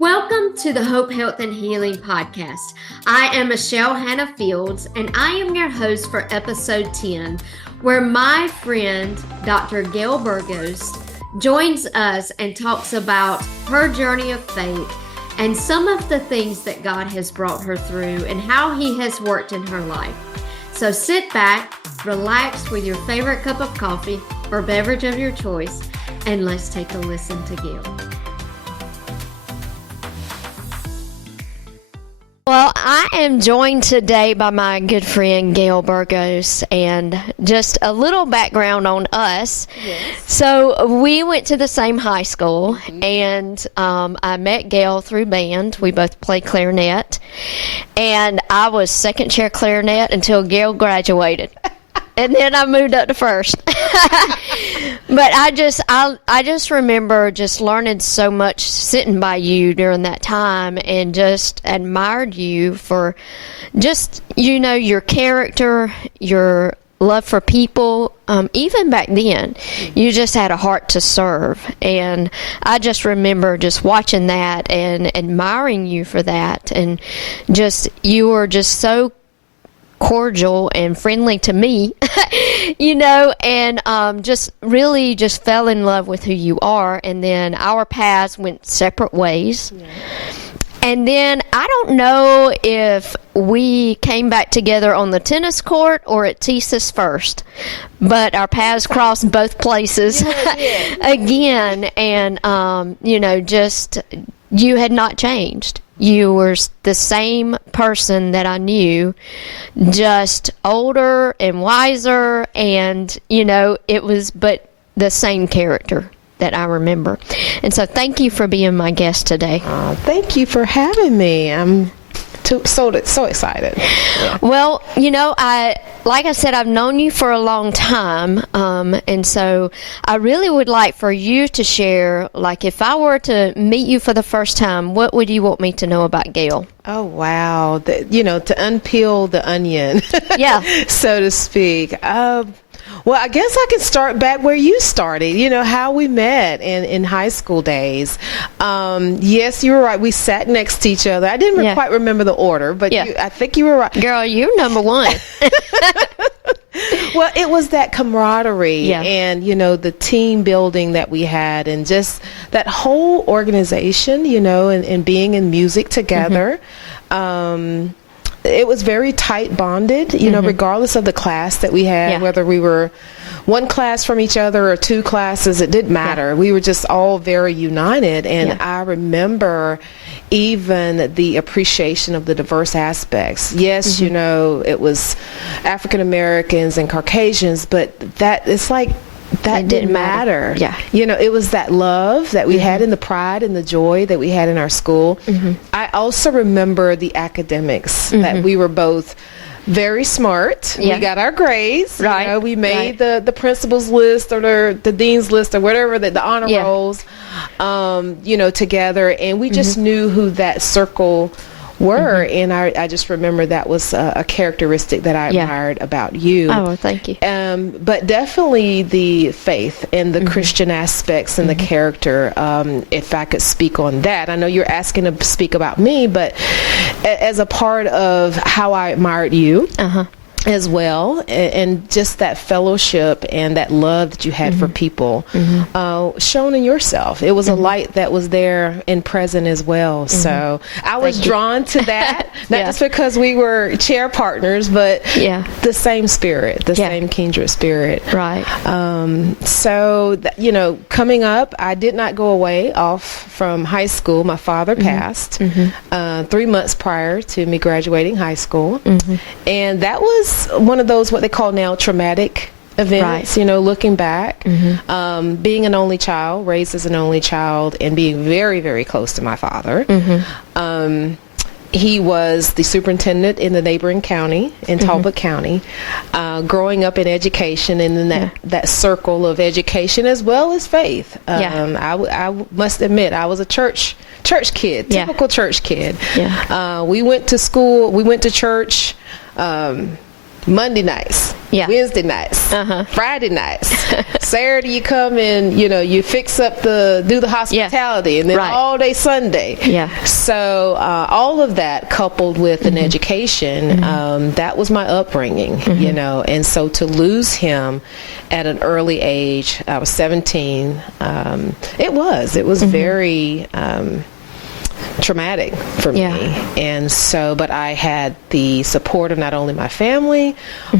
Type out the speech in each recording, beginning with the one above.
Welcome to the Hope, Health, and Healing podcast. I am Michelle Hannah Fields, and I am your host for episode 10, where my friend, Dr. Gail Burgos, joins us and talks about her journey of faith and some of the things that God has brought her through and how He has worked in her life. So sit back, relax with your favorite cup of coffee or beverage of your choice, and let's take a listen to Gail. Well, I am joined today by my good friend Gail Burgos, and just a little background on us. Yes. So we went to the same high school, and I met Gail through band. We both played clarinet, and I was second chair clarinet until Gail graduated. And then I moved up to first. But I just remember just learning so much sitting by you during that time, and just admired you for just, your character, your love for people. Even back then, you just had a heart to serve. And I just remember just watching that and admiring you for that. And just, you were just so cordial and friendly to me, and just really just fell in love with who you are. And then our paths went separate ways. Yeah. And then I don't know if we came back together on the tennis court or at TSIS first, but our paths crossed both places again. And, just you had not changed. You were the same person that I knew, just older and wiser, and, it was but the same character that I remember. And so thank you for being my guest today. Thank you for having me. I'm so excited. Yeah. Well, like I said, I've known you for a long time, and so I really would like for you to share, like, if I were to meet you for the first time, what would you want me to know about Gail? Oh, wow. To unpeel the onion, yeah, so to speak. Well, I guess I can start back where you started, how we met in high school days. Yes, you were right. We sat next to each other. I didn't quite remember the order, but I think you were right. Girl, you're number one. Well, it was that camaraderie and, the team building that we had, and just that whole organization, and being in music together. Mm-hmm. It was very tight bonded, regardless of the class that we had, whether we were one class from each other or two classes, it didn't matter. We were just all very united. And I remember even the appreciation of the diverse aspects. Yes, it was African Americans and Caucasians, but that didn't matter. Yeah. It was that love that we had, and the pride and the joy that we had in our school. Mm-hmm. I also remember the academics, that we were both very smart. Yeah. We got our grades. Right. We made the principal's list or the dean's list or whatever, the honor rolls, together. And we just knew who that circle were, and I just remember that was a characteristic that I admired about you. Oh, thank you. But definitely the faith and the Christian aspects and the character, if I could speak on that. I know you're asking to speak about me, but as a part of how I admired you, as well, and just that fellowship and that love that you had for people shown in yourself. It was a light that was there and present as well. So I was drawn to that, not just because we were chair partners, but the same spirit, the same kindred spirit. Right. So, coming up, I did not go away off from high school. My father passed 3 months prior to me graduating high school. And that was one of those, what they call now, traumatic events, looking back. Being an only child, raised as an only child, and being very, very close to my father. He was the superintendent in the neighboring county, in Talbot County, growing up in education and in that circle of education as well as faith. I must admit, I was a church kid, typical church kid. We went to school, we went to church Monday nights, Wednesday nights, Friday nights, Saturday you come and you fix up do the hospitality, and then all day Sunday. So all of that coupled with an education, that was my upbringing, and so to lose him at an early age, I was 17. It was very traumatic for me. And so, but I had the support of not only my family,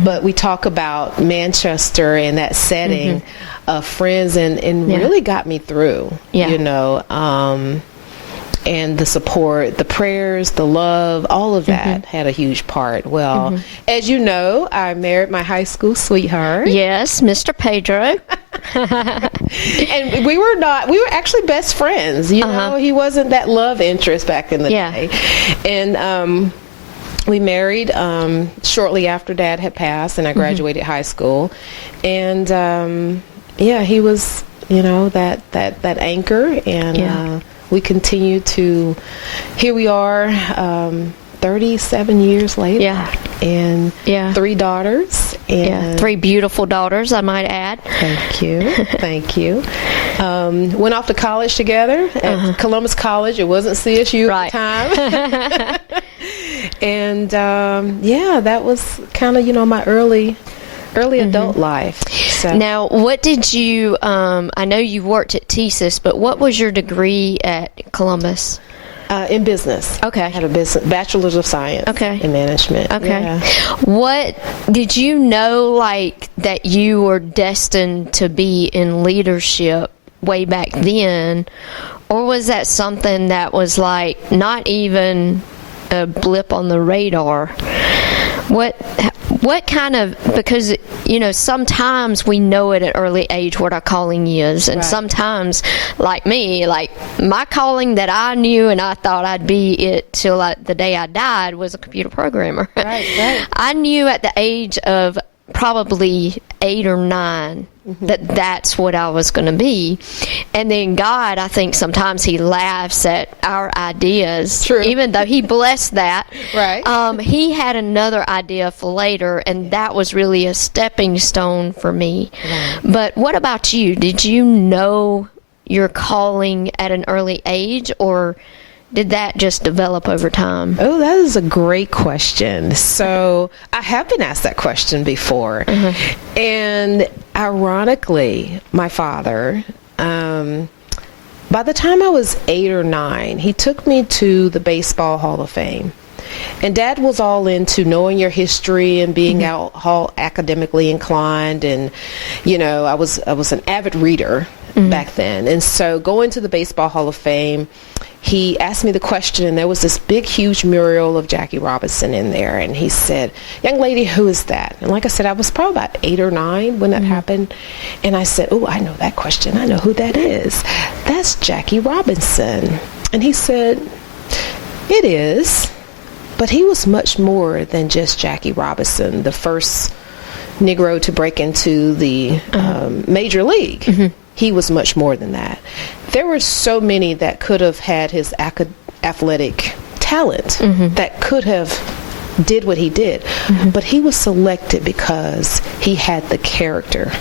but we talk about Manchester and that setting of friends, and really got me through, and the support, the prayers, the love, all of that had a huge part. Well, as you know, I married my high school sweetheart. Yes, Mr. Pedro. And we were actually best friends. He wasn't that love interest back in the day. And we married shortly after Dad had passed, and I graduated high school. And he was, that anchor, and we continue to, here we are, 37 years later, and 3 daughters, and 3 beautiful daughters, I might add. Thank you. Went off to college together at Columbus College. It wasn't CSU at the time. And that was kind of my early adult life. So. Now, what did you? I know you worked at TSIS, but what was your degree at Columbus? In business. Okay. I had a bachelor's of science. in management. Okay. What did you know, that you were destined to be in leadership way back then, or was that something that was not even a blip on the radar? What kind of, because sometimes we know at an early age what our calling is, and sometimes, like me, my calling that I knew and I thought I'd be it till the day I died was a computer programmer. Right. I knew at the age of probably 8 or 9 that's what I was going to be. And then God, I think sometimes he laughs at our ideas. True. Even though he blessed that. Right. He had another idea for later, and that was really a stepping stone for me. Right. But what about you? Did you know your calling at an early age, or did that just develop over time? Oh, that is a great question. So I have been asked that question before. And ironically, my father, by the time I was 8 or 9, he took me to the Baseball Hall of Fame. And Dad was all into knowing your history and being all academically inclined. And, I was an avid reader back then. And so going to the Baseball Hall of Fame, he asked me the question, and there was this big, huge mural of Jackie Robinson in there. And he said, "Young lady, who is that?" And like I said, I was probably about 8 or 9 when that happened. And I said, "Oh, I know that question. I know who that is. That's Jackie Robinson." And he said, "It is. But he was much more than just Jackie Robinson, the first Negro to break into the major league. He was much more than that. There were so many that could have had his athletic talent that could have did what he did, but he was selected because he had the character.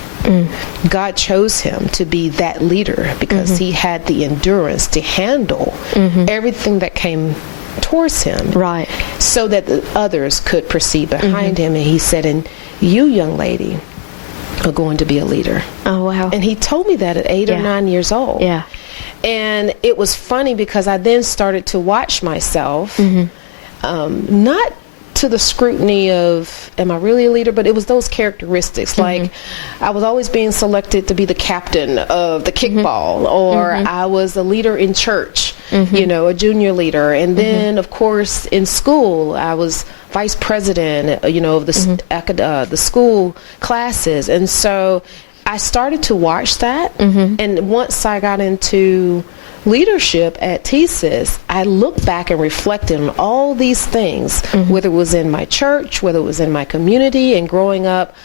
God chose him to be that leader because he had the endurance to handle everything that came towards him, right? So that the others could proceed behind him. And he said, "And you, young lady, are going to be a leader." Oh, wow. And he told me that at 8 or 9 years old. Yeah. And it was funny because I then started to watch myself, not to the scrutiny of, am I really a leader? But it was those characteristics. Like, I was always being selected to be the captain of the kickball, or I was a leader in church, a junior leader. And then, of course, in school, I was vice president, of the school classes. And so I started to watch that. And once I got into leadership at TSIS, I looked back and reflected on all these things, whether it was in my church, whether it was in my community. And growing up,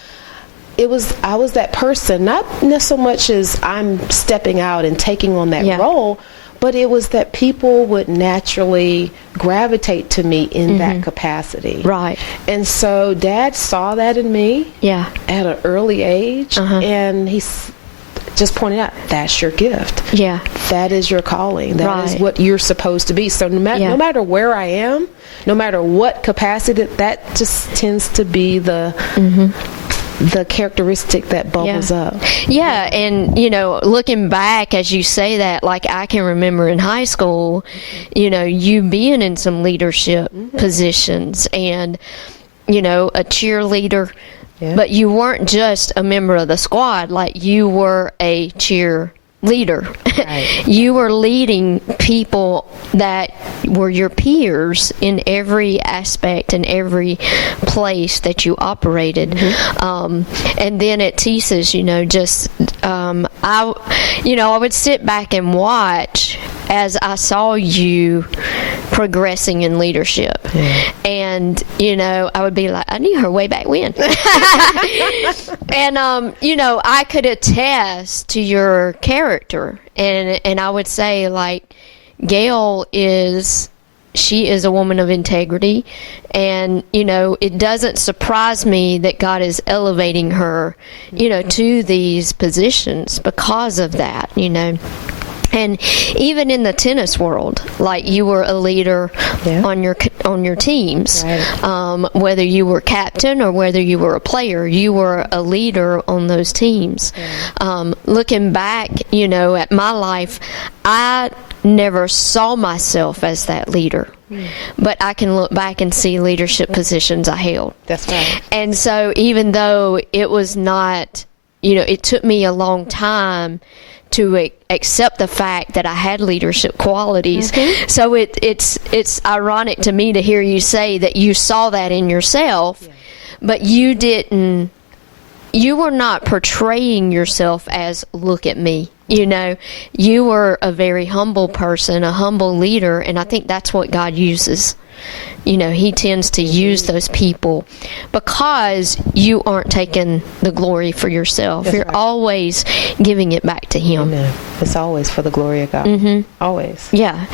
I was that person, not so much as I'm stepping out and taking on that role, but it was that people would naturally gravitate to me in that capacity. Right. And so Dad saw that in me Yeah. at an early age, and he just pointed out, that's your gift. Yeah. That is your calling. That is Right. what you're supposed to be. So no matter where I am, no matter what capacity, that just tends to be the characteristic that bubbles up. Yeah, and looking back as you say that, like I can remember in high school, you being in some leadership positions and a cheerleader, but you weren't just a member of the squad, like you were a cheer leader. Right. You were leading people that were your peers in every aspect and every place that you operated. And then at TSIS, I would sit back and watch as I saw you progressing in leadership. And, I would be like, I knew her way back when. And, I could attest to your character. And I would say, like, Gail she is a woman of integrity. And, it doesn't surprise me that God is elevating her, to these positions because of that, And even in the tennis world, like you were a leader on your teams, right. Whether you were captain or whether you were a player, you were a leader on those teams. Looking back, at my life, I never saw myself as that leader. But I can look back and see leadership positions I held. That's right. And so even though it was not, it took me a long time to accept the fact that I had leadership qualities. So it's ironic to me to hear you say that you saw that in yourself, but you were not portraying yourself as, look at me. You were a very humble person, a humble leader, and I think that's what God uses. He tends to use those people because you aren't taking the glory for yourself. That's You're right. always giving it back to Him. Amen. It's always for the glory of God. Always. Yeah.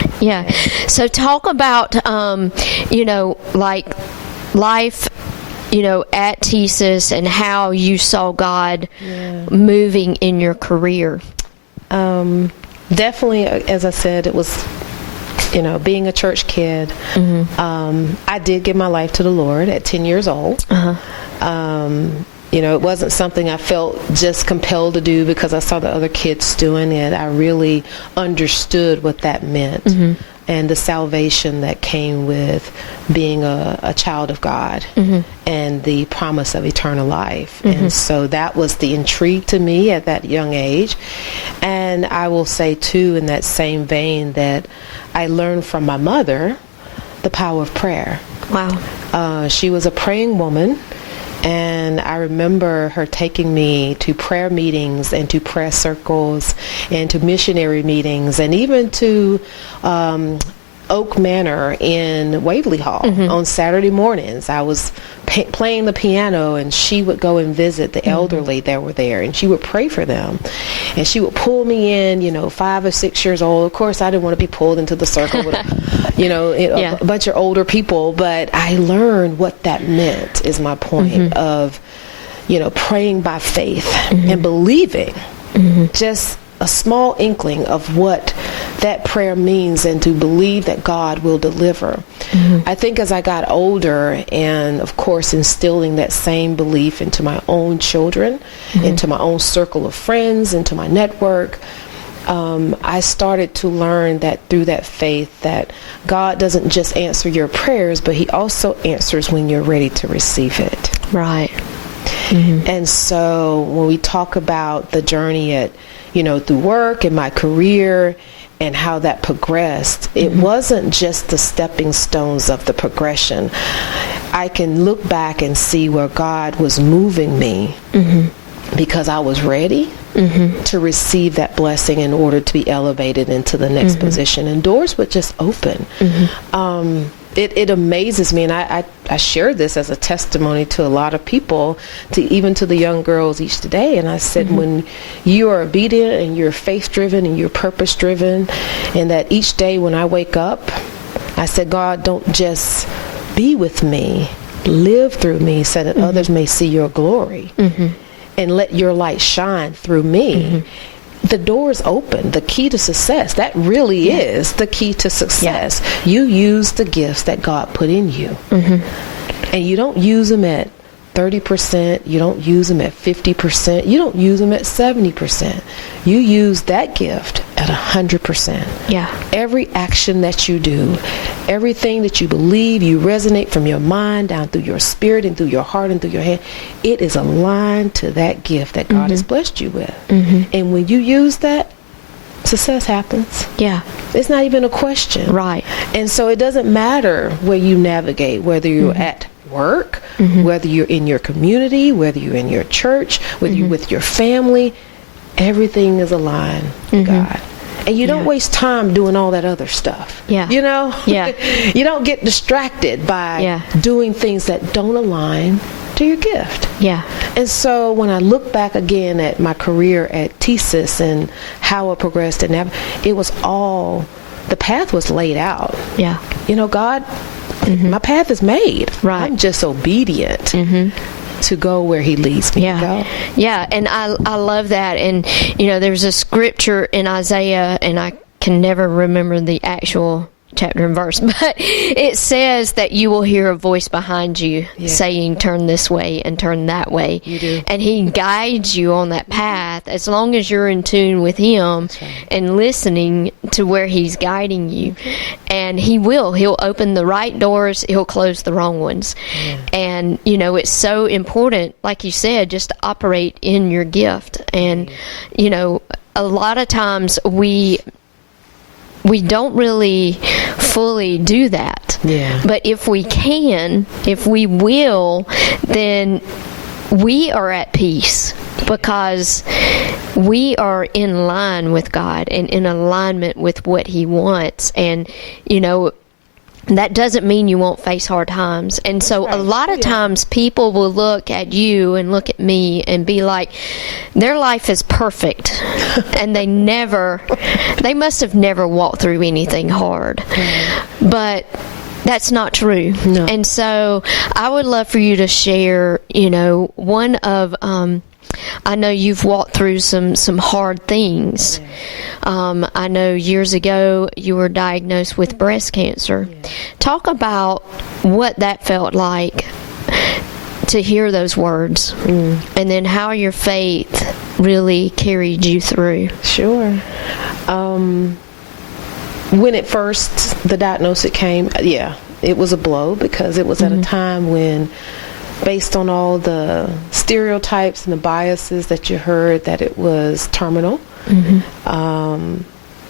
So talk about, like life, at TSIS and how you saw God moving in your career. Definitely, as I said, it was, being a church kid. I did give my life to the Lord at 10 years old. It wasn't something I felt just compelled to do because I saw the other kids doing it. I really understood what that meant and the salvation that came with being a child of God and the promise of eternal life. And so that was the intrigue to me at that young age. And I will say, too, in that same vein, that I learned from my mother the power of prayer. Wow. She was a praying woman. And I remember her taking me to prayer meetings and to prayer circles and to missionary meetings and even to Oak Manor in Waverly Hall on Saturday mornings. I was playing the piano, and she would go and visit the elderly that were there, and she would pray for them. And she would pull me in, 5 or 6 years old. Of course, I didn't want to be pulled into the circle with, a bunch of older people, but I learned what that meant, is my point, of, praying by faith and believing just a small inkling of what that prayer means, and to believe that God will deliver. I think as I got older, and of course instilling that same belief into my own children, into my own circle of friends, into my network, I started to learn that through that faith that God doesn't just answer your prayers, but He also answers when you're ready to receive it. Right. And so when we talk about the journey at through work and my career and how that progressed, it wasn't just the stepping stones of the progression. I can look back and see where God was moving me because I was ready to receive that blessing in order to be elevated into the next position, and doors would just open. It amazes me, and I share this as a testimony to a lot of people, even to the young girls each day. And I said, when you are obedient and you're faith-driven and you're purpose-driven, and that each day when I wake up, I said, God, don't just be with me, live through me so that others may see your glory, and let your light shine through me. The door is open. The key to success, that really is the key to success. You use the gifts that God put in you. And you don't use them at 30%. You don't use them at 50%. You don't use them at 70%. You use that gift at 100%. Yeah. Every action that you do, everything that you believe, you resonate from your mind down through your spirit and through your heart and through your hand. It is aligned to that gift that God has blessed you with. And when you use that, success happens. Yeah. It's not even a question. Right. And so it doesn't matter where you navigate, whether you're at work, whether you're in your community, whether you're in your church, whether you're with your family, everything is aligned to God. And you don't waste time doing all that other stuff. Yeah. You know? Yeah. You don't get distracted by doing things that don't align to your gift. Yeah. And so when I look back again at my career at TSIS and how it progressed, and it was all, the path was laid out. Yeah. You know, God, my path is made. Right. I'm just obedient to go where he leads me to go. Yeah, and I love that. And, you know, there's a scripture in Isaiah, and I can never remember the actual chapter and verse, but it says that you will hear a voice behind you saying, turn this way and turn that way. You do. And he guides you on that path as long as you're in tune with him and listening to where he's guiding you. And he'll open the right doors, he'll close the wrong ones. And, you know, it's so important, like you said, just to operate in your gift. And, you know, a lot of times we don't really fully do that. Yeah. But if we can, if we will, then we are at peace because we are in line with God and in alignment with what he wants. And, you know, that doesn't mean you won't face hard times. And so a lot of times people will look at you and look at me and be like, their life is perfect. And they must have never walked through anything hard. But that's not true. No. And so I would love for you to share, you know, one of, I know you've walked through some hard things. I know years ago you were diagnosed with breast cancer. Talk about what that felt like to hear those words, and then how your faith really carried you through. Sure. When the diagnosis came, it was a blow because it was at a time when, based on all the stereotypes and the biases that you heard, that it was terminal.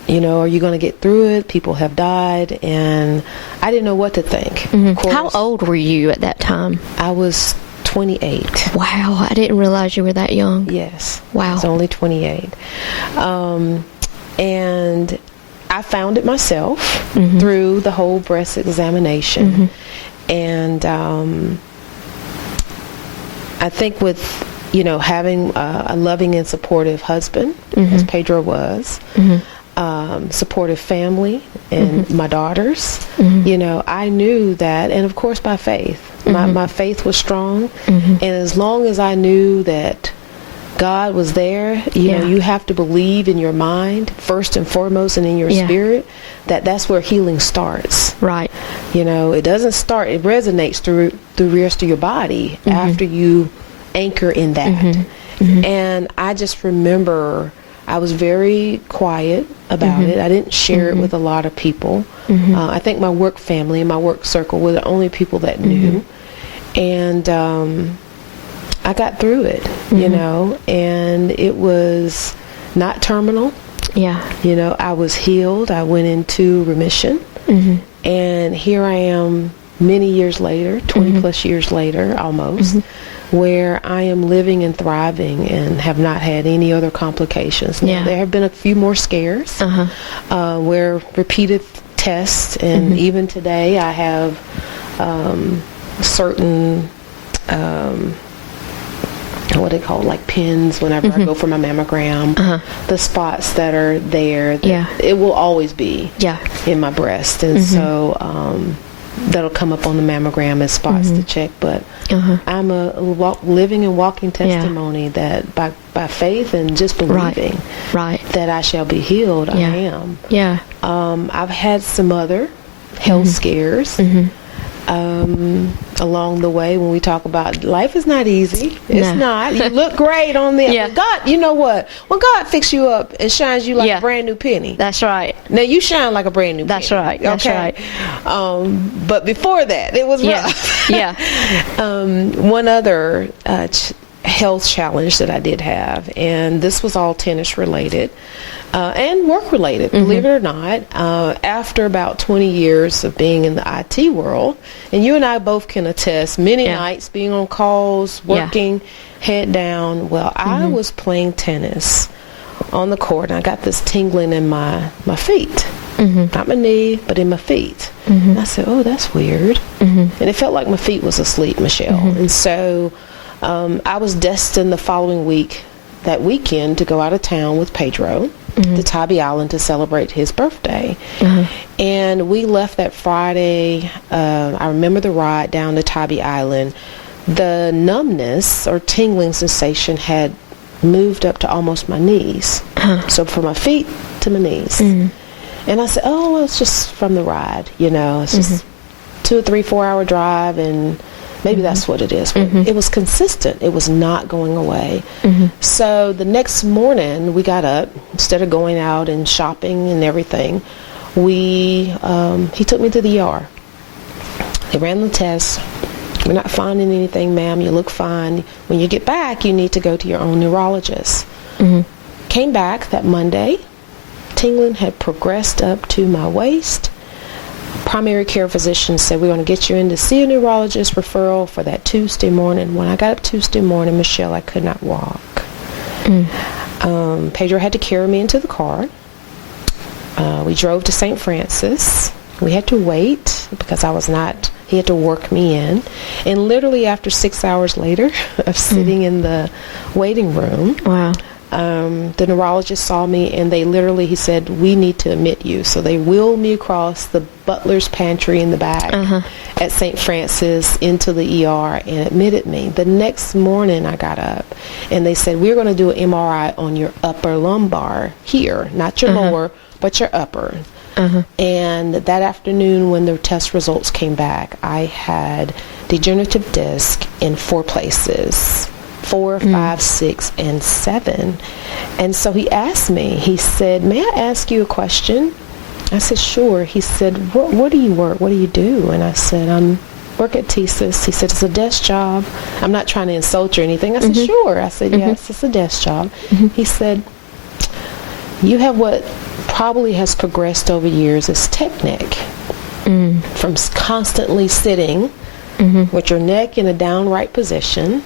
You know, are you going to get through it? People have died, and I didn't know what to think. Of course, how old were you at that time? I was 28. Wow, I didn't realize you were that young. Yes. Wow. I was only 28. And I found it myself through the whole breast examination. And I think with, you know, having a loving and supportive husband, as Pedro was, supportive family, and my daughters, you know, I knew that, and of course by faith. My faith was strong, and as long as I knew that God was there, you know, you have to believe in your mind, first and foremost, and in your spirit, that's where healing starts. Right. You know, it doesn't start, it resonates through the rest of your body after you anchor in that. And I just remember I was very quiet about it. I didn't share it with a lot of people. I think my work family and my work circle were the only people that knew. And I got through it, you know, and it was not terminal. Yeah. You know, I was healed. I went into remission. And here I am many years later, 20 plus years later almost, where I am living and thriving and have not had any other complications. Now, there have been a few more scares where repeated tests, and even today I have certain what they call like pins whenever I go for my mammogram. The spots that are there, it will always be in my breast, and so that'll come up on the mammogram as spots to check. But I'm a living and walking testimony that by faith and just believing that I shall be healed, I am. I've had some other health scares along the way. When we talk about life is not easy, it's not. You look great on the but God, you know what? When God fixes you up and shines you like a brand new penny. That's right. Now you shine like a brand new penny. That's right. That's right. But before that, it was rough. One other health challenge that I did have, and this was all tennis related. And work related, believe it or not. After about 20 years of being in the IT world, and you and I both can attest, many nights being on calls, working, head down. Well, I was playing tennis on the court, and I got this tingling in my feet. Not my knee, but in my feet. And I said, oh, that's weird. And it felt like my feet was asleep, Michelle. And so I was destined the following week, that weekend, to go out of town with Pedro to Tybee Island to celebrate his birthday. And we left that Friday. I remember the ride down to Tybee Island. The numbness or tingling sensation had moved up to almost my knees. So from my feet to my knees. And I said, oh, well, it's just from the ride, it's just 2 or 3, 4 hour drive, and maybe that's what it is. But it was consistent. It was not going away. So the next morning we got up. Instead of going out and shopping and everything, he took me to the ER. They ran the test. We're not finding anything, ma'am. You look fine. When you get back, you need to go to your own neurologist. Came back that Monday. Tingling had progressed up to my waist. Primary care physician said, we're going to get you in to see a neurologist referral for that Tuesday morning. When I got up Tuesday morning, Michelle, I could not walk. Pedro had to carry me into the car. We drove to St. Francis. We had to wait because he had to work me in. And literally after 6 hours later of sitting in the waiting room, the neurologist saw me, and he said, we need to admit you. So they wheeled me across the butler's pantry in the back at St. Francis into the ER and admitted me. The next morning I got up, and they said, we're going to do an MRI on your upper lumbar here, not your lower, but your upper. And that afternoon when the test results came back, I had degenerative disc in 4 places. 4, 5, 6, and 7. And so he asked me, he said, may I ask you a question? I said, sure. He said, what do you work? What do you do? And I said, I work at TSIS. He said, it's a desk job. I'm not trying to insult you or anything. I said, sure. I said, yes, it's a desk job. He said, you have what probably has progressed over years as technic. From constantly sitting with your neck in a downright position.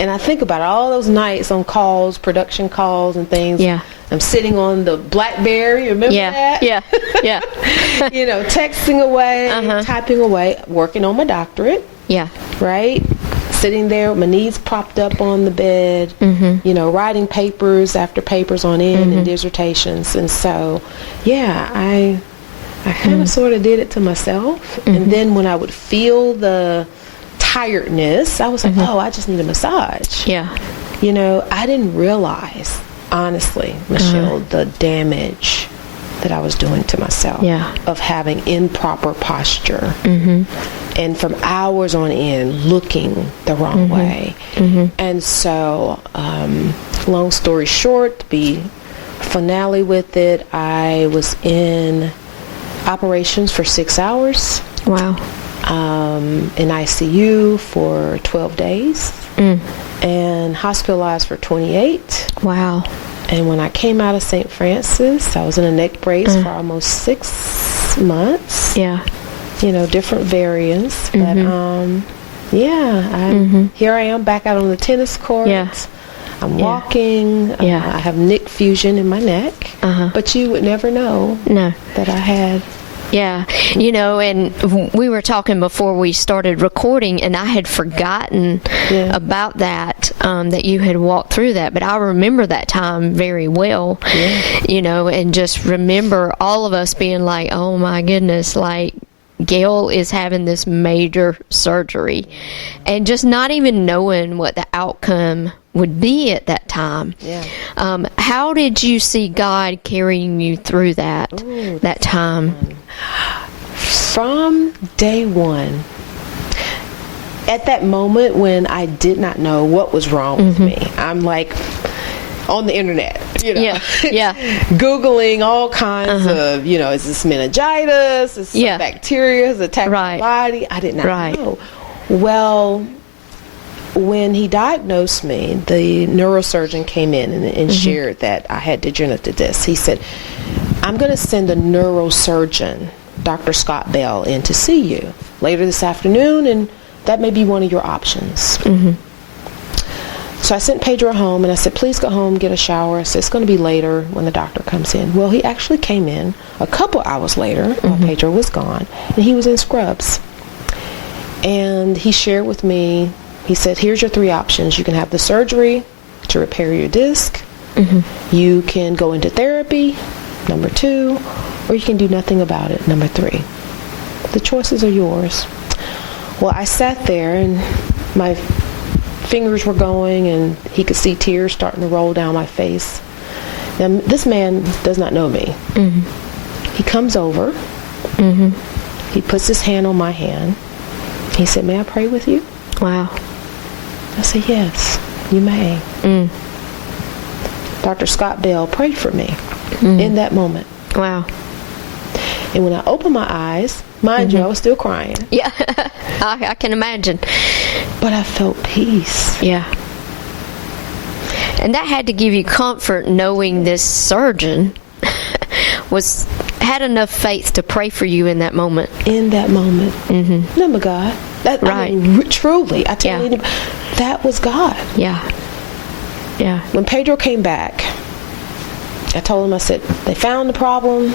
And I think about all those nights on calls, production calls and things. I'm sitting on the BlackBerry, remember that? Texting away, typing away, working on my doctorate. Right? Sitting there with my knees propped up on the bed, writing papers after papers on end and dissertations. And so, I kind of sort of did it to myself. And then when I would feel the tiredness, I was like, oh, I just need a massage. I didn't realize, honestly, Michelle, the damage that I was doing to myself of having improper posture and from hours on end looking the wrong way. And so, long story short, to be finale with it, I was in operations for 6 hours. In ICU for 12 days and hospitalized for 28. And when I came out of St. Francis, I was in a neck brace for almost 6 months. Different variants. But here I am back out on the tennis court. I'm walking. I have neck fusion in my neck. But you would never know that I had Yeah. You know, and we were talking before we started recording, and I had forgotten about that, that you had walked through that. But I remember that time very well, you know, and just remember all of us being like, oh, my goodness, like, Gail is having this major surgery, and just not even knowing what the outcome would be at that time. Yeah. How did you see God carrying you through that time? From day one, at that moment when I did not know what was wrong with me, I'm like on the internet, you know, Googling all kinds of, you know, is this meningitis? Is this bacteria has attacked my body? I did not know. Well, when he diagnosed me, the neurosurgeon came in and shared that I had degenerative disc. He said, I'm going to send a neurosurgeon, Dr. Scott Bell, in to see you later this afternoon, and that may be one of your options. So I sent Pedro home, and I said, please go home, get a shower. I said, it's going to be later when the doctor comes in. Well, he actually came in a couple hours later while Pedro was gone, and he was in scrubs. And he shared with me, he said, here's your 3 options. You can have the surgery to repair your disc. You can go into therapy, number 2, or you can do nothing about it, number 3. The choices are yours. Well, I sat there, and my fingers were going, and he could see tears starting to roll down my face. Now, this man does not know me. He comes over. He puts his hand on my hand. He said, may I pray with you? Wow. I said, yes, you may. Dr. Scott Bell prayed for me in that moment. Wow. And when I opened my eyes, mind you, I was still crying. Yeah, I can imagine. But I felt peace. Yeah. And that had to give you comfort knowing this surgeon had enough faith to pray for you in that moment. In that moment. Remember God. I mean, truly, I tell you, that was God. Yeah. Yeah. When Pedro came back, I told him, I said, they found the problem,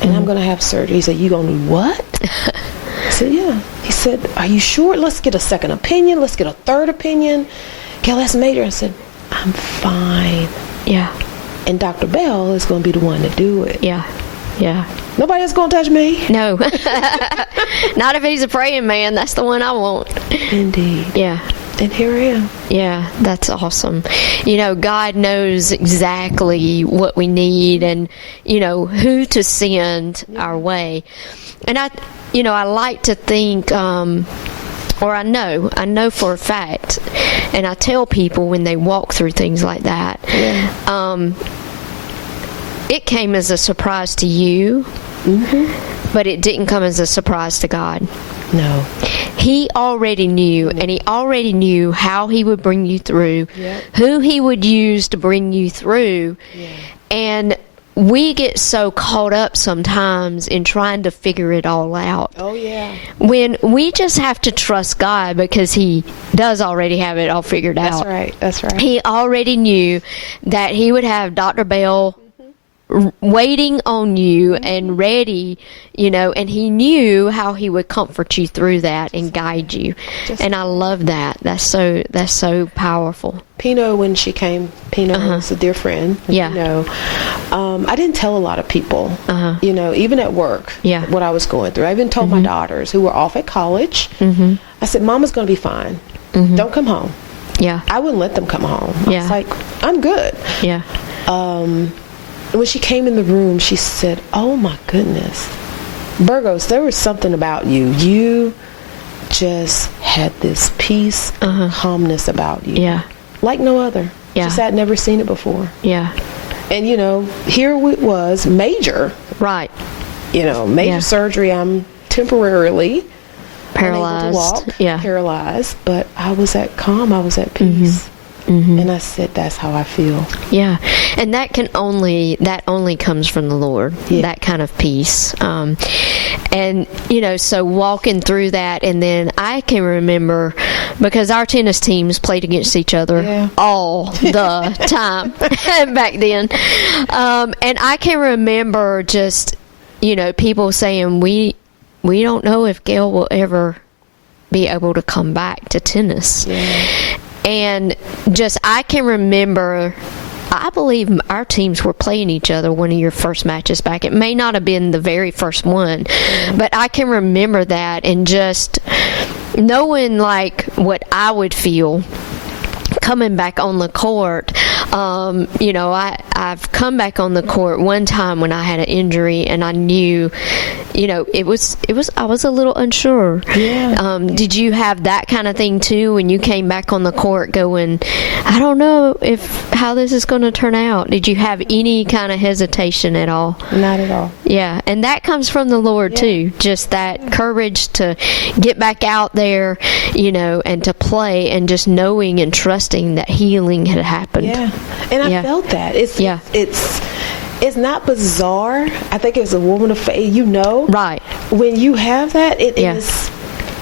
and I'm going to have surgery. He said, you going to do what? I said, yeah. He said, are you sure? Let's get a second opinion. Let's get a third opinion. Gail, that's major. I said, I'm fine. Yeah. And Dr. Bell is going to be the one to do it. Yeah. Yeah. Nobody else going to touch me. No. Not if he's a praying man. That's the one I want. Indeed. Yeah. And here I am. Yeah, that's awesome. You know, God knows exactly what we need and, you know, who to send our way. And I like to think, or I know for a fact, and I tell people when they walk through things like that, it came as a surprise to you, but it didn't come as a surprise to God. No. He already knew, and he already knew how he would bring you through, who he would use to bring you through. And we get so caught up sometimes in trying to figure it all out. Oh, yeah. When we just have to trust God because he does already have it all figured out. That's right. That's right. He already knew that he would have Dr. Bell waiting on you and ready, you know, and he knew how he would comfort you through that and guide you. And I love that. That's so powerful. Pino, when she came, Pino was a dear friend. Yeah. You know, I didn't tell a lot of people, you know, even at work, what I was going through. I even told my daughters who were off at college, I said, Mama's going to be fine. Don't come home. Yeah. I wouldn't let them come home. I was like, I'm good. Yeah. When she came in the room, she said, oh my goodness, Burgos, there was something about you. You just had this peace, calmness about you. Yeah. Like no other. Yeah. She said, I'd never seen it before. Yeah. And, you know, here it was, major. Right. You know, major surgery. I'm temporarily paralyzed. Unable to walk, Yeah. paralyzed. But I was at calm. I was at peace. And I said, that's how I feel. Yeah. And that only comes from the Lord, that kind of peace. And, you know, so walking through that, and then I can remember, because our tennis teams played against each other all the time back then. And I can remember just, people saying we don't know if Gail will ever be able to come back to tennis. Yeah. And just, I can remember, I believe our teams were playing each other one of your first matches back. It may not have been the very first one, but I can remember that, and just knowing like what I would feel coming back on the court. I've come back on the court one time when I had an injury, and I knew, I was a little unsure. Yeah. Did you have that kind of thing too when you came back on the court, going, I don't know how this is going to turn out? Did you have any kind of hesitation at all? Not at all. Yeah, and that comes from the Lord too. Just that courage to get back out there, and to play, and just knowing and trusting that healing had happened. Yeah, and I felt that. It's not bizarre. I think as a woman of faith, right, when you have that, it is.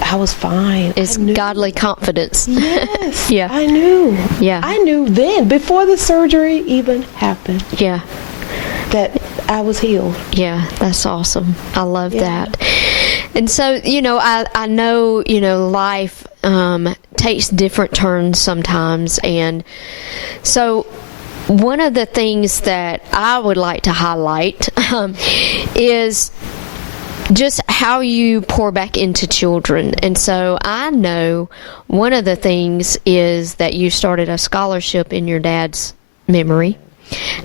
I was fine. It's godly confidence. Yes. Yeah. I knew. Yeah. I knew then, before the surgery even happened. Yeah. That I was healed. Yeah, that's awesome. I love that. And so, I know, life takes different turns sometimes. And so one of the things that I would like to highlight is just how you pour back into children. And so I know one of the things is that you started a scholarship in your dad's memory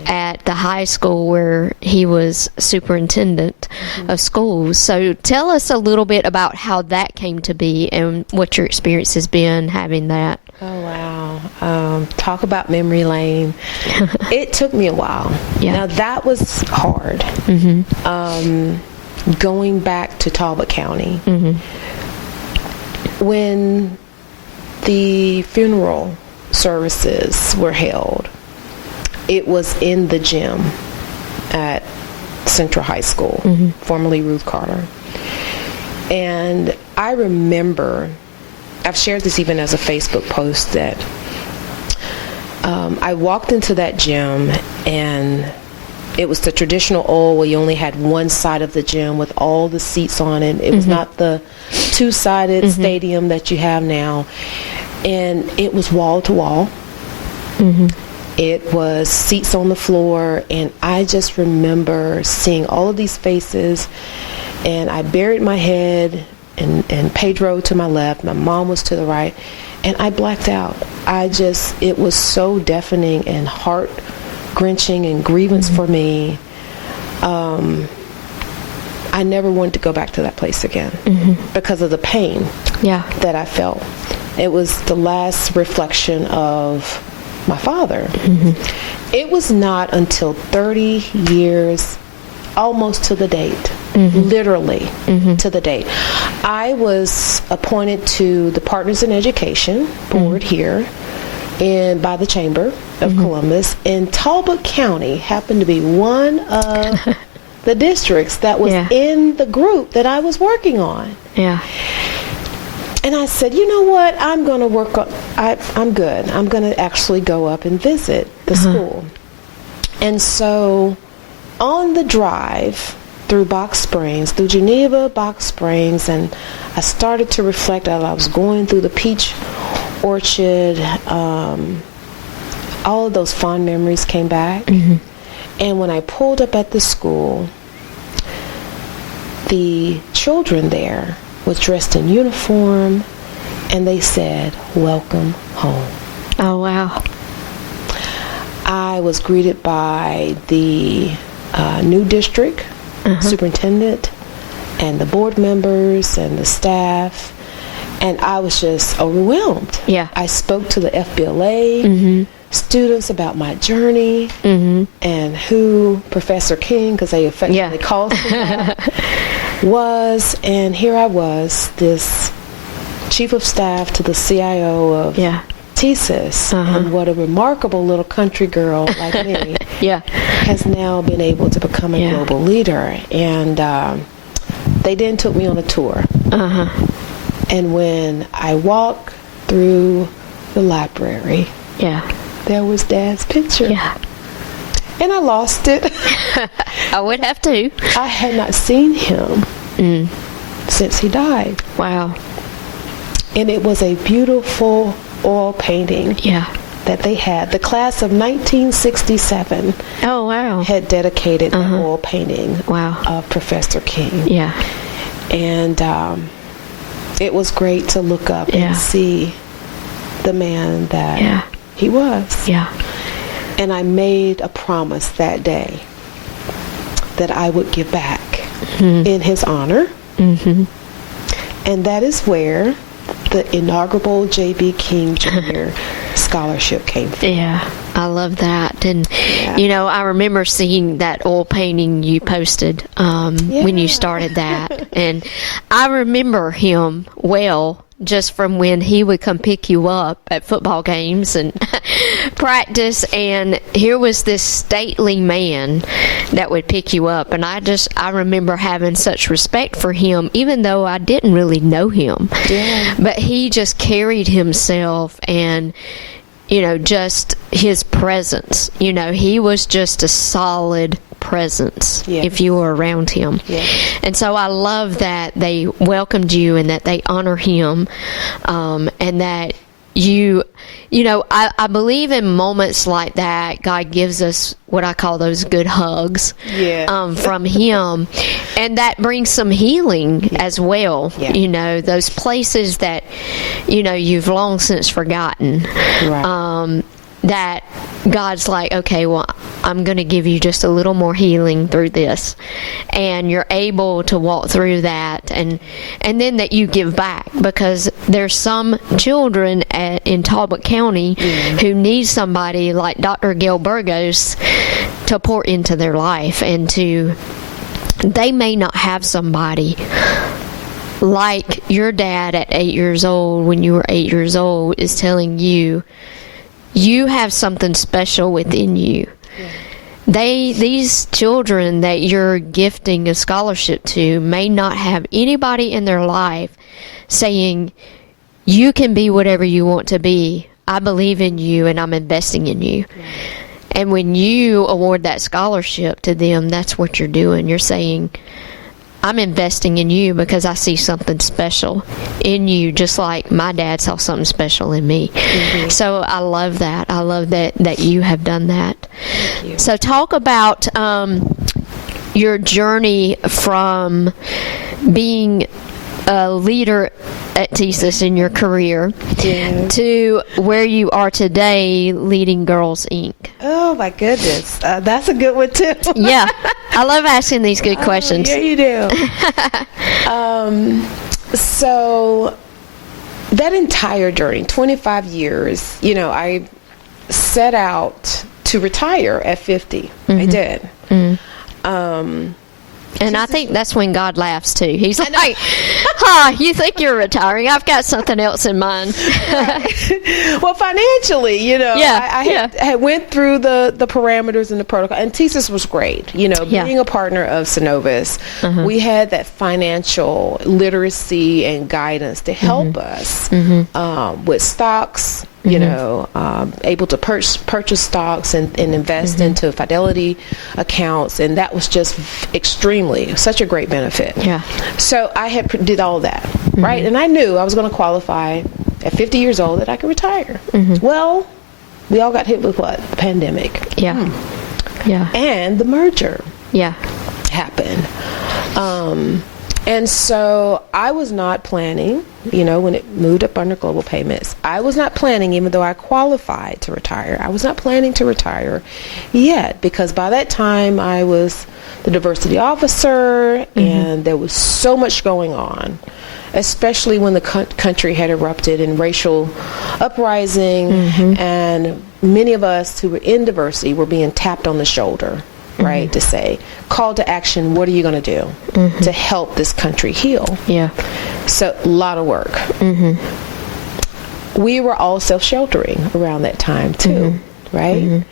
at the high school where he was superintendent of schools. So tell us a little bit about how that came to be and what your experience has been having that. Oh, wow. Talk about memory lane. It took me a while. Yeah. Now, that was hard. Going back to Talbot County. When the funeral services were held, it was in the gym at Central High School, formerly Ruth Carter. And I remember, I've shared this even as a Facebook post, that I walked into that gym, and it was the traditional old where you only had one side of the gym with all the seats on it. It was not the two-sided stadium that you have now. And it was wall to wall. It was seats on the floor, and I just remember seeing all of these faces, and I buried my head, and Pedro to my left, my mom was to the right, and I blacked out. It was so deafening and heart-wrenching and grievance for me. I never wanted to go back to that place again because of the pain that I felt. It was the last reflection of my father. It was not until 30 years, almost to the date, literally to the date. I was appointed to the Partners in Education board here by the Chamber of Columbus, and Talbot County happened to be one of the districts that was in the group that I was working on. And I said, you know what, I'm going to work on, I'm good. I'm going to actually go up and visit the school. And so on the drive through Box Springs, through Geneva, Box Springs, and I started to reflect as I was going through the peach orchard. All of those fond memories came back. And when I pulled up at the school, the children there was dressed in uniform, and they said, "Welcome home." Oh, wow. I was greeted by the new district superintendent and the board members and the staff, and I was just overwhelmed. I spoke to the FBLA students about my journey and who Professor King, because they affectionately called him that, was, and here I was, this chief of staff to the CIO of TSIS, and what a remarkable little country girl like me has now been able to become a global leader. And they then took me on a tour. And when I walked through the library, there was Dad's picture. And I lost it. I would have to. I had not seen him since he died. Wow. And it was a beautiful oil painting that they had. The class of 1967 had dedicated an oil painting of Professor King. Yeah. And it was great to look up and see the man that he was. Yeah. And I made a promise that day that I would give back in his honor. Mm-hmm. And that is where the inaugural J.B. King Jr. scholarship came from. Yeah, I love that. And, I remember seeing that oil painting you posted when you started that. And I remember him well just from when he would come pick you up at football games and practice. And here was this stately man that would pick you up. And I remember having such respect for him, even though I didn't really know him. Yeah. But he just carried himself and, just his presence. He was just a solid presence if you were around him. And so I love that they welcomed you and that they honor him, and that I believe in moments like that God gives us what I call those good hugs from him, and that brings some healing as well. Those places that you've long since forgotten, that God's like, okay, well, I'm going to give you just a little more healing through this, and you're able to walk through that, and then that you give back, because there's some children in Talbot County who need somebody like Dr. Gail Burgos to pour into their life, and they may not have somebody like your dad at 8 years old, when you were 8 years old, is telling you, you have something special within you. These children that you're gifting a scholarship to may not have anybody in their life saying, you can be whatever you want to be. I believe in you and I'm investing in you. And when you award that scholarship to them, that's what you're doing. You're saying, I'm investing in you because I see something special in you, just like my dad saw something special in me. Mm-hmm. So I love that. I love that you have done that. Thank you. So talk about your journey from being a leader at TSIS in your career to where you are today, leading Girls Inc. Oh my goodness, that's a good one too. Yeah, I love asking these good questions. Yeah, you do. So that entire journey, 25 years, I set out to retire at 50. Mm-hmm. I did. Mm-hmm. And I think that's when God laughs too. He's like, you think you're retiring? I've got something else in mind. Right. Well, financially, I had went through the parameters and the protocol, and TSIS was great. Being a partner of Synovus, we had that financial literacy and guidance to help us with stocks. Able to purchase stocks and invest into Fidelity accounts, and that was just such a great benefit. Yeah. So I did all that, right? And I knew I was going to qualify at 50 years old that I could retire. Well, we all got hit with what? The pandemic. Yeah. Yeah. And the merger. Yeah. Happened. And so I was not planning, when it moved up under global payments, I was not planning, even though I qualified to retire, I was not planning to retire yet, because by that time I was the diversity officer and there was so much going on, especially when the country had erupted in racial uprising, and many of us who were in diversity were being tapped on the shoulder. Right, to say, call to action, what are you going to do to help this country heal? Yeah. So, a lot of work. We were all self-sheltering around that time, too, right?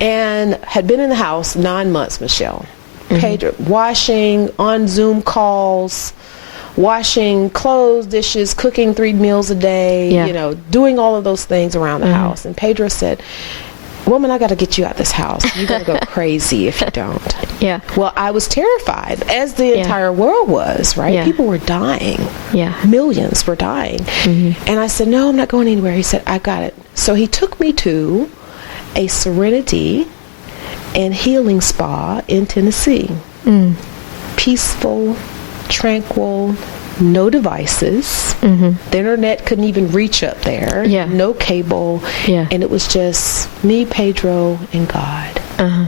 And had been in the house 9 months, Michelle. Washing, on Zoom calls, washing clothes, dishes, cooking 3 meals a day, doing all of those things around the house. And Pedro said, woman, I got to get you out of this house. You're going to go crazy if you don't. Yeah. Well, I was terrified, as the entire world was, right? Yeah. People were dying. Yeah. Millions were dying. Mm-hmm. And I said, no, I'm not going anywhere. He said, I got it. So he took me to a serenity and healing spa in Tennessee. Mm. Peaceful, tranquil, no devices. Mm-hmm. The internet couldn't even reach up there. Yeah. No cable. Yeah. And it was just me, Pedro, and God. Uh-huh.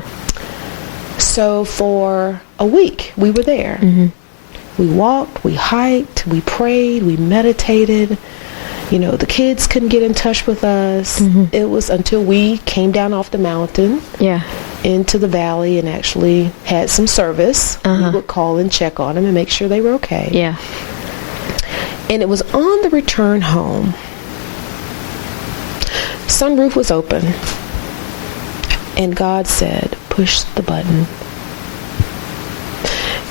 So for a week, we were there. Mm-hmm. We walked, we hiked, we prayed, we meditated. You know, the kids couldn't get in touch with us. Mm-hmm. It was until we came down off the mountain. Yeah. Into the valley and actually had some service. Uh-huh. We would call and check on them and make sure they were okay. Yeah. And it was on the return home. Sunroof was open. And God said, push the button.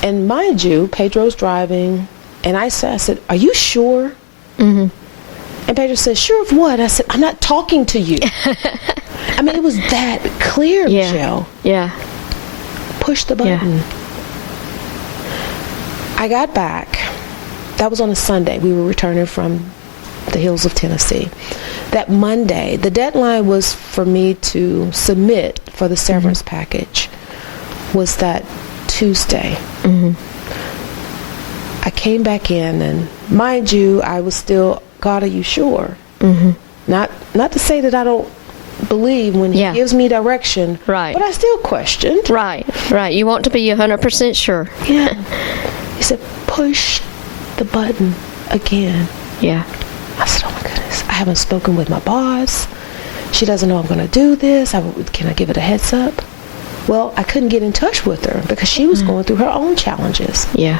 And mind you, Pedro's driving. And I said, are you sure? Mm-hmm. And Pedro said, sure of what? I said, I'm not talking to you. I mean, it was that clear, Michelle. Yeah. Push the button. Yeah. I got back. That was on a Sunday. We were returning from the hills of Tennessee. That Monday, the deadline was for me to submit for the severance package was that Tuesday. Mm-hmm. I came back in, and mind you, I was still, God, are you sure? Mm-hmm. Not to say that I don't believe when he gives me direction, right? But I still questioned. Right. You want to be 100% sure. Yeah. He said, push the button again. Yeah. I said, oh my goodness, I haven't spoken with my boss. She doesn't know I'm going to do this. Can I give it a heads up? Well, I couldn't get in touch with her because she was going through her own challenges. Yeah.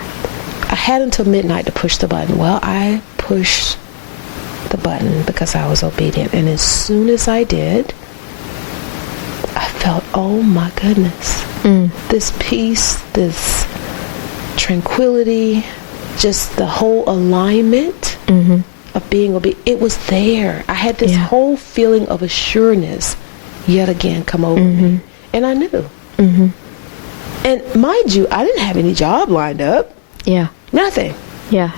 I had until midnight to push the button. Well, I pushed the button because I was obedient. And as soon as I did, I felt, oh my goodness, this peace, this tranquility, just the whole alignment of being obedient. It was there. I had this whole feeling of assuredness yet again come over me. And I knew. Mm-hmm. And mind you, I didn't have any job lined up. Yeah. Nothing. Yeah.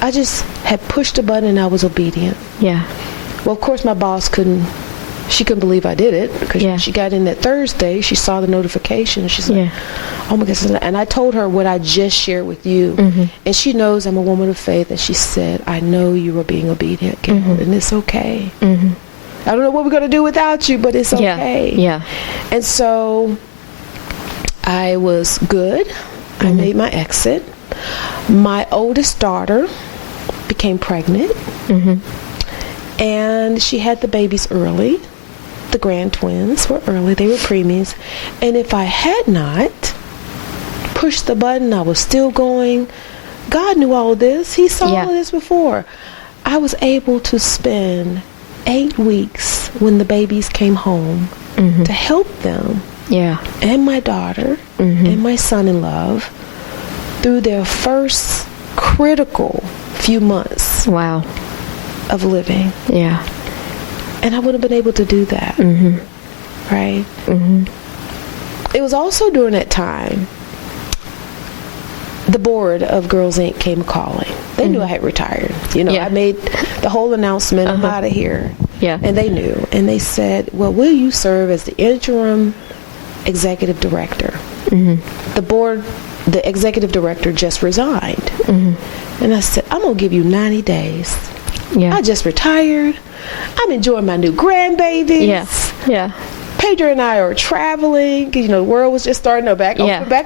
I just had pushed a button and I was obedient. Yeah. Well, of course, my boss couldn't believe I did it because she got in that Thursday. She saw the notification. She's like, oh my goodness. And I told her what I just shared with you. Mm-hmm. And she knows I'm a woman of faith. And she said, I know you are being obedient, Gail, and it's okay. Mm-hmm. I don't know what we're going to do without you, but it's okay. Yeah. And so I was good. I made my exit. My oldest daughter became pregnant. Mm-hmm. And she had the babies early. The grand twins were early. They were preemies. And if I had not pushed the button, I was still going. God knew all of this. He saw all of this before. I was able to spend 8 weeks when the babies came home to help them and my daughter and my son-in-law through their first critical few months of living. Yeah. And I wouldn't have been able to do that. Right? It was also during that time the board of Girls Inc. came calling. They knew I had retired. You know, I made the whole announcement, I'm out of here. Yeah. And they knew. And they said, well, will you serve as the interim executive director? The executive director just resigned. And I said, I'm going to give you 90 days. Yeah. I just retired. I'm enjoying my new grandbabies. Yeah. Pedro and I are traveling. You know, the world was just starting to back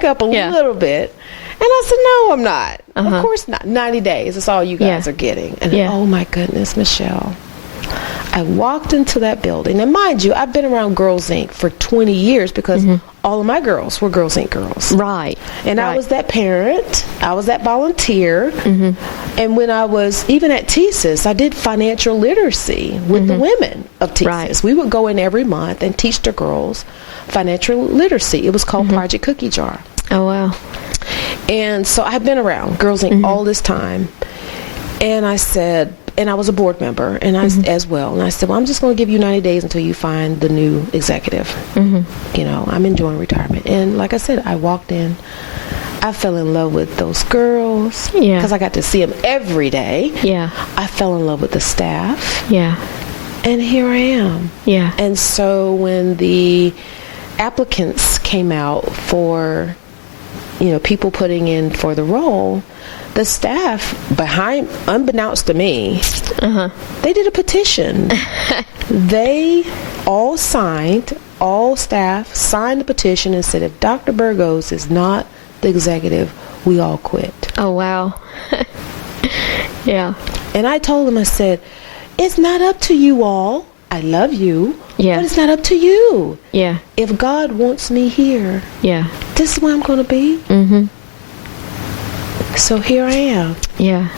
up a little bit. And I said, no, I'm not. Of course not. 90 days. That's all you guys are getting. And oh, my goodness, Michelle. I walked into that building. And mind you, I've been around Girls Inc. for 20 years because all of my girls were Girls Inc. girls. Right. And I was that parent. I was that volunteer. And when I was even at TSIS, I did financial literacy with the women of TSIS. Right. We would go in every month and teach the girls financial literacy. It was called Project Cookie Jar. Oh, wow. And so I've been around Girls Inc. all this time. And I said, and I was a board member, and I as well. And I said, well, I'm just going to give you 90 days until you find the new executive. You know, I'm enjoying retirement. And like I said, I walked in. I fell in love with those girls because I got to see them every day. Yeah. I fell in love with the staff. Yeah. And here I am. Yeah. And so when the applicants came out for, you know, people putting in for the role, the staff unbeknownst to me, they did a petition. They all staff signed the petition and said, if Dr. Burgos is not the executive, we all quit. Oh, wow. Yeah. And I told them, I said, it's not up to you all. I love you, but it's not up to you. Yeah. If God wants me here, this is where I'm going to be. So here I am. Yeah.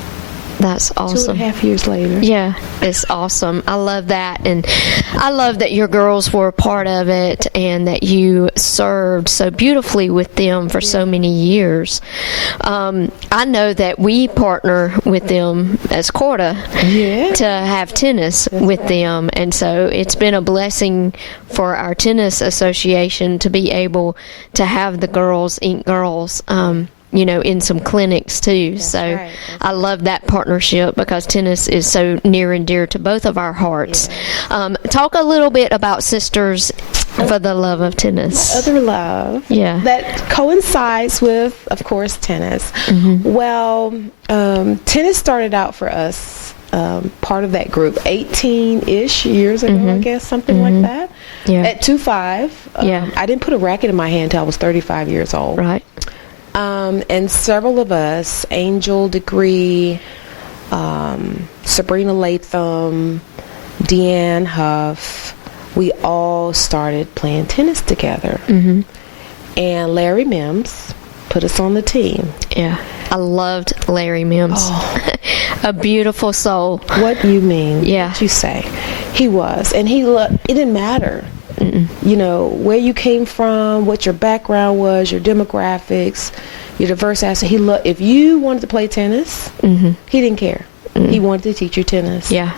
That's awesome. 2.5 years later. Yeah, it's awesome. I love that. And I love that your girls were a part of it and that you served so beautifully with them for so many years. I know that we partner with them as Corda to have tennis with them. And so it's been a blessing for our tennis association to be able to have the girls, Ink Girls, you know, in some clinics too. I love that partnership because tennis is so near and dear to both of our hearts. Talk a little bit about Sisters for the Love of Tennis. Other love. Yeah. That coincides with, of course, tennis. Well, tennis started out for us, part of that group, 18-ish years ago, I guess, something like that. At 2-5. I didn't put a racket in my hand until I was 35 years old. Right. And several of us, Angel Degree, Sabrina Latham, Deanne Huff, we all started playing tennis together. And Larry Mims put us on the team. Yeah. I loved Larry Mims. Oh. A beautiful soul. What you mean? Yeah. What you say. He was. And it didn't matter. You know, where you came from, what your background was, your demographics, your diverse asset. If you wanted to play tennis, he didn't care. He wanted to teach you tennis. Yeah.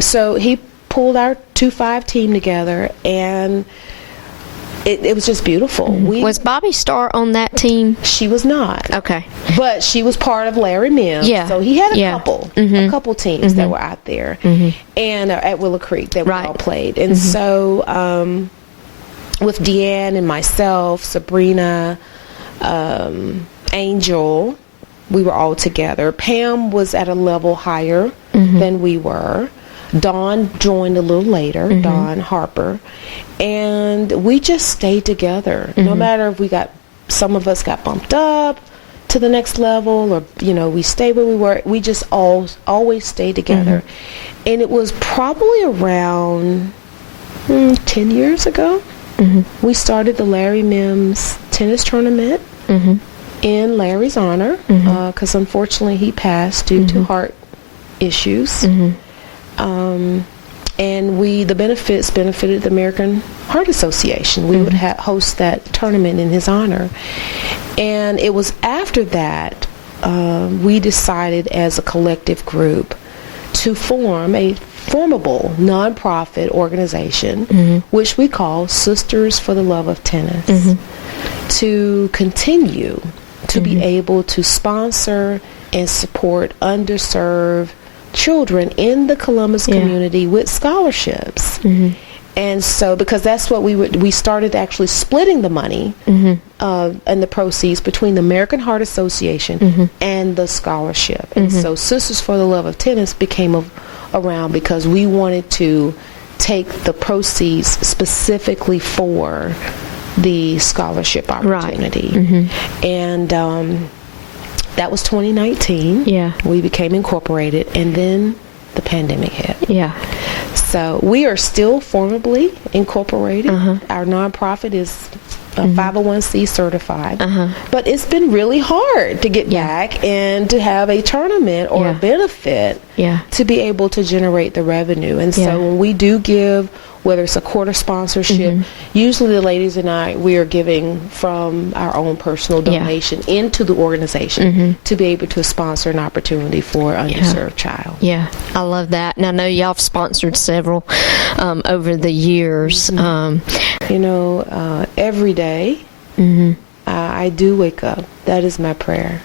So he pulled our 2-5 team together, and it was just beautiful. Was Bobby Starr on that team? She was not. Okay. But she was part of Larry Mims. Yeah. So he had a couple teams that were out there. And at Willow Creek that we all played. And so with Deanne and myself, Sabrina, Angel, we were all together. Pam was at a level higher than we were. Dawn joined a little later, Dawn Harper. And we just stayed together. No matter if some of us got bumped up to the next level, or, you know, we stayed where we were. We just always stayed together. And it was probably around 10 years ago, we started the Larry Mims tennis tournament in Larry's honor, because unfortunately he passed due to heart issues. And the benefits benefited the American Heart Association. We would host that tournament in his honor. And it was after that we decided as a collective group to form a formable nonprofit organization, which we call Sisters for the Love of Tennis, to continue to be able to sponsor and support underserved children in the Columbus community with scholarships. And so, because that's what we started actually splitting the money and the proceeds between the American Heart Association and the scholarship. And so Sisters for the Love of Tennis became around because we wanted to take the proceeds specifically for the scholarship opportunity. And that was 2019. Yeah. We became incorporated, and then the pandemic hit. Yeah. So we are still formally incorporated. Our nonprofit is 501c certified. But it's been really hard to get back and to have a tournament or a benefit to be able to generate the revenue. And so when we do give whether it's a quarter sponsorship. Usually the ladies and I, we are giving from our own personal donation into the organization to be able to sponsor an opportunity for an underserved child. Yeah, I love that. And I know y'all have sponsored several over the years. Every day, I do wake up. That is my prayer,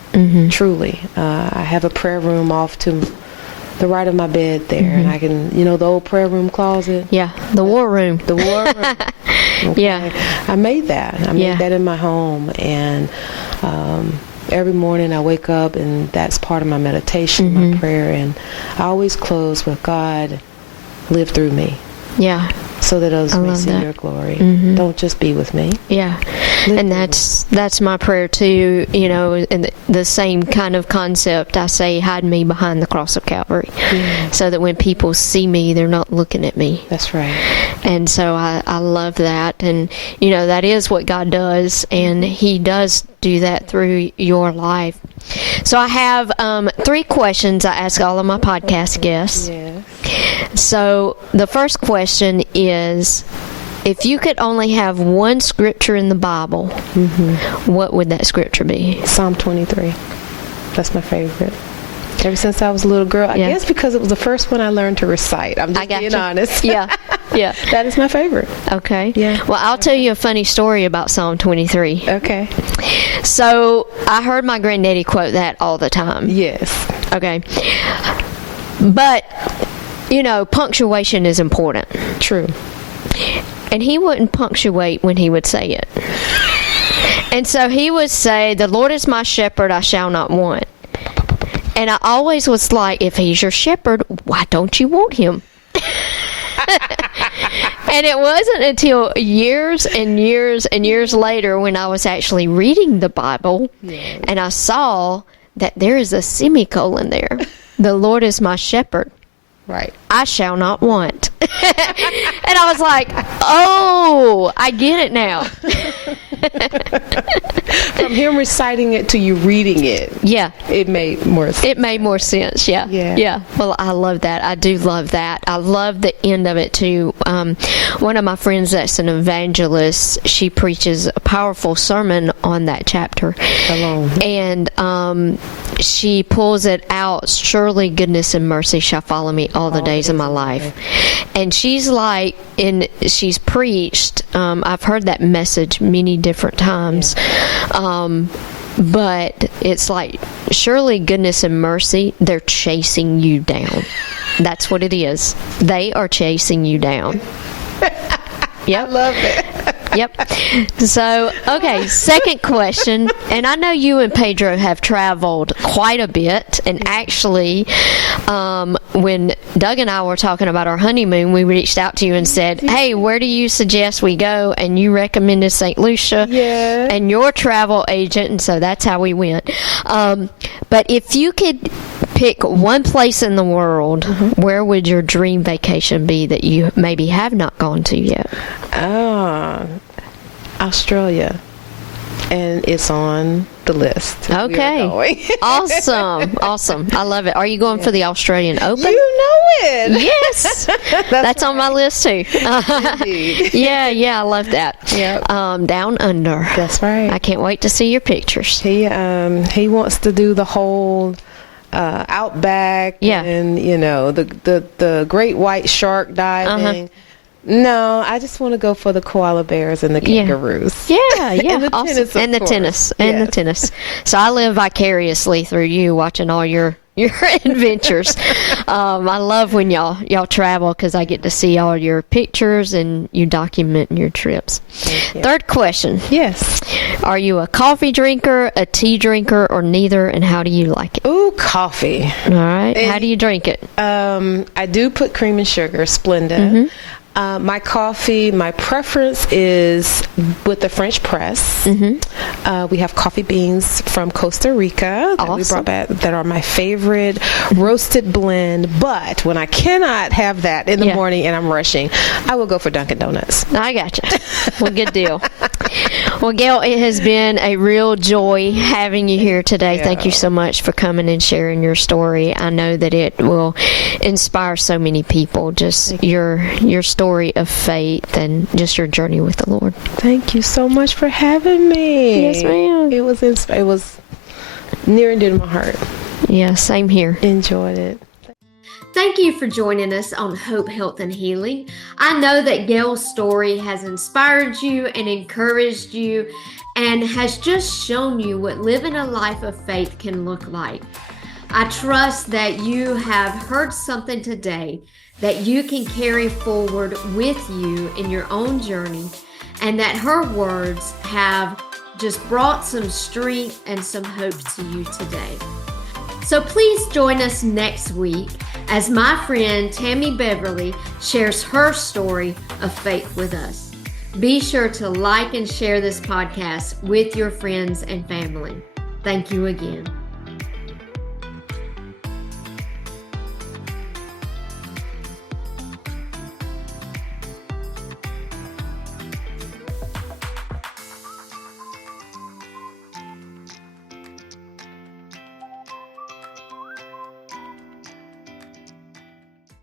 truly. I have a prayer room off to the right of my bed there, and I can, the old prayer room closet. Yeah, the war room. The war room. Okay. Yeah. I made that. I made that in my home, and every morning I wake up, and that's part of my meditation, my prayer, and I always close with, God, live through me. Yeah. So that others may see your glory. Don't just be with me. Yeah. And that's my prayer too, in the same kind of concept. I say, hide me behind the cross of Calvary. So that when people see me, they're not looking at me. That's right. And so I love that. And, that is what God does. And He does do that through your life. So I have 3 questions I ask all of my podcast guests. Yes. So the first question is, if you could only have one scripture in the Bible, what would that scripture be? Psalm 23. That's my favorite. Ever since I was a little girl. I guess because it was the first one I learned to recite. I'm just being honest. Yeah. That is my favorite. Okay. Yeah. Well, I'll tell you a funny story about Psalm 23. Okay. So I heard my granddaddy quote that all the time. Yes. Okay. But, punctuation is important. True. And he wouldn't punctuate when he would say it. And so he would say, the Lord is my shepherd, I shall not want. And I always was like, if He's your shepherd, why don't you want Him? And it wasn't until years and years and years later when I was actually reading the Bible and I saw that there is a semicolon there. The Lord is my shepherd. Right. I shall not want. And I was like, oh, I get it now. From him reciting it to you reading it. Yeah. It made more sense. It made more sense, yeah. Yeah. Well, I love that. I do love that. I love the end of it, too. One of my friends that's an evangelist, she preaches a powerful sermon on that chapter. And she pulls it out, surely goodness and mercy shall follow me all the days of my life. And she's like, she's preached, I've heard that message many different times, but it's like, surely goodness and mercy, they're chasing you down. That's what it is. They are chasing you down. Yep. I love it. Yep. So, okay, second question. And I know you and Pedro have traveled quite a bit. And actually, when Doug and I were talking about our honeymoon, we reached out to you and said, hey, where do you suggest we go? And you recommended St. Lucia and your travel agent. And so that's how we went. But if you could pick one place in the world, where would your dream vacation be that you maybe have not gone to yet? Australia. And it's on the list. Okay. Awesome. I love it. Are you going for the Australian Open? You know it. Yes. That's on my list too. Yeah, I love that. Yep. Down under. That's right. I can't wait to see your pictures. He wants to do the whole outback and the great white shark diving. No, I just want to go for the koala bears and the kangaroos. Yeah. And the awesome. tennis, The tennis. So I live vicariously through you, watching all your adventures. I love when y'all travel because I get to see all your pictures and you document your trips. Third question. Yes. Are you a coffee drinker, a tea drinker, or neither, and how do you like it? Ooh, coffee. All right. How do you drink it? I do put cream and sugar, Splenda. My coffee, my preference is with the French press. We have coffee beans from Costa Rica that we brought back that are my favorite roasted blend. But when I cannot have that in the morning and I'm rushing, I will go for Dunkin' Donuts. I gotcha. Well, good deal. Well, Gail, it has been a real joy having you here today. Yeah. Thank you so much for coming and sharing your story. I know that it will inspire so many people, just your story of faith and just your journey with the Lord. Thank you so much for having me. Yes, ma'am. It was near and dear to my heart. Yeah, same here. Enjoyed it. Thank you for joining us on Hope, Health, and Healing. I know that Gail's story has inspired you and encouraged you and has just shown you what living a life of faith can look like. I trust that you have heard something today that you can carry forward with you in your own journey, and that her words have just brought some strength and some hope to you today. So please join us next week as my friend Tammy Beverly shares her story of faith with us. Be sure to like and share this podcast with your friends and family. Thank you again.